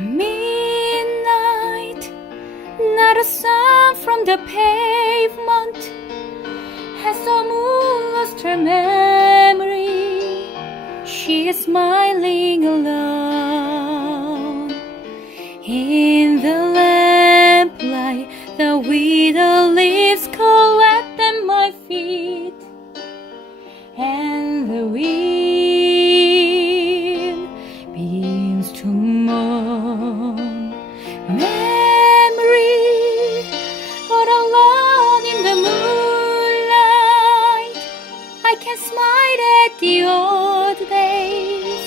Midnight, not a sound from the pavement. Has the moon lost her memory? She is smiling alone. In the lamplight, the withered leaves collect at my feet, and the wind begins to moan. Memory, all alone in the moonlight, I can smile at the old days.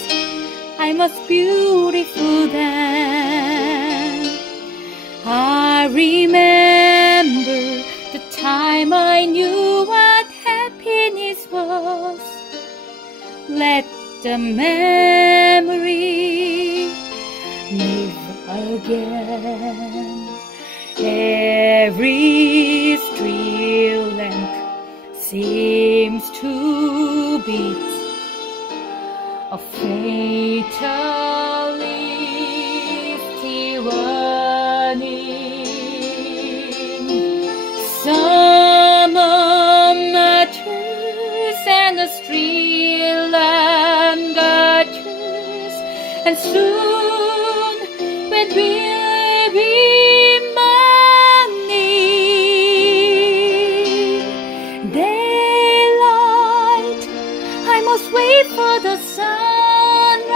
I was beautiful then. I remember the time I knew what happiness was. Let the memory live again. Every street lamp seems to beat a fatalistic warning. Summer matters and the street lamp gutters, and soon when we'll be morning daylight, I must wait for the sunrise.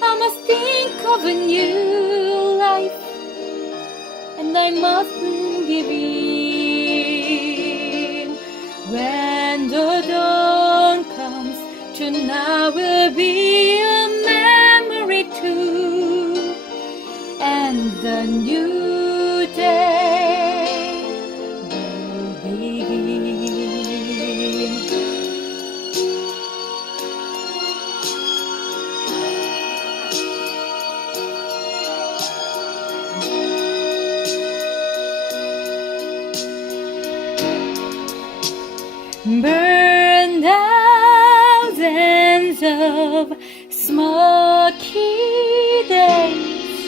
I must think of a new life, and I must give in. When the dawn comes, tonight will be a memory too, and the new day will begin. Burn thousands of smoky days,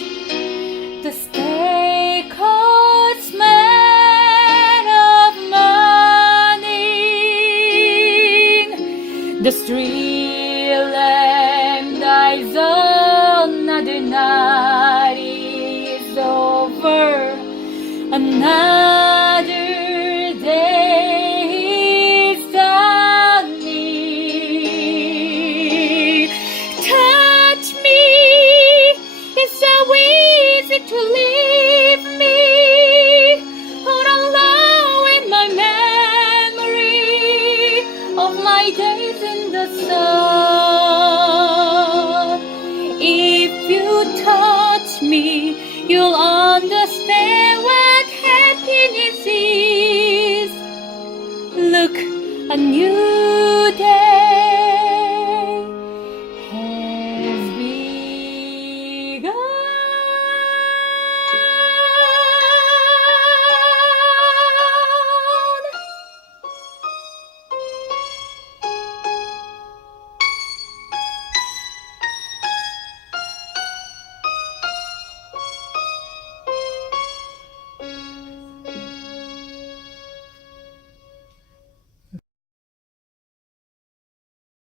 the stay cold smell of morning, the street lamp dies, another night is over, another day is dawning. Touch me, it's so easy to leave me all alone in my memory of my days in the sun.